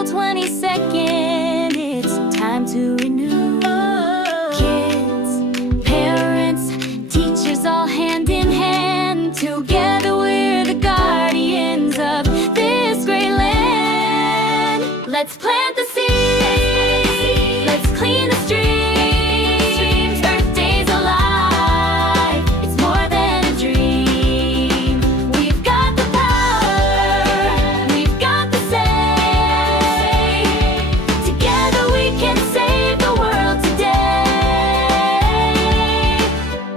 April 22nd, it's time to renew. Kids, parents, teachers, all hand in hand. Together we're the guardians of this great land. Let's plant the seeds, let's clean the streams. Earth Day's alive, it's more than a dream. We've got the power, we've got the say. Together we can save the world today.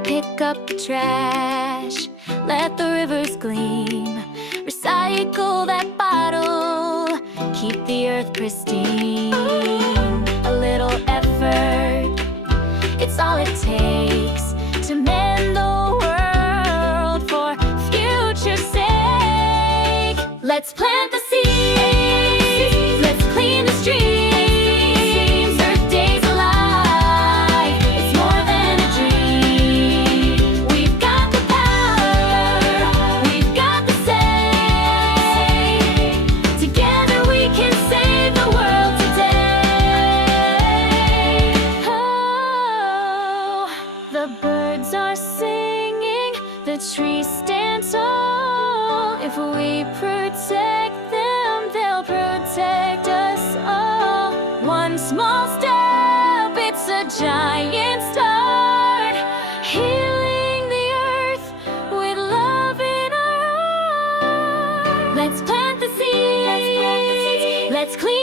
Pick up the trash, let the rivers gleam. Recycle that bottle, keep the earth pristine. A little effort, it's all it takes to mend the world for future's sake. Let's plant the seeds, let's clean the streams. Earth Day's alive, it's more than a dream. We've got the power, we've got the say. Together we can save the world today. Oh, the birds are singing, the trees stand tall. If we protect them, they'll protect us all. One small step, it's a giant start. Healing the earth with love in our heart. Let's plant the seeds, let's clean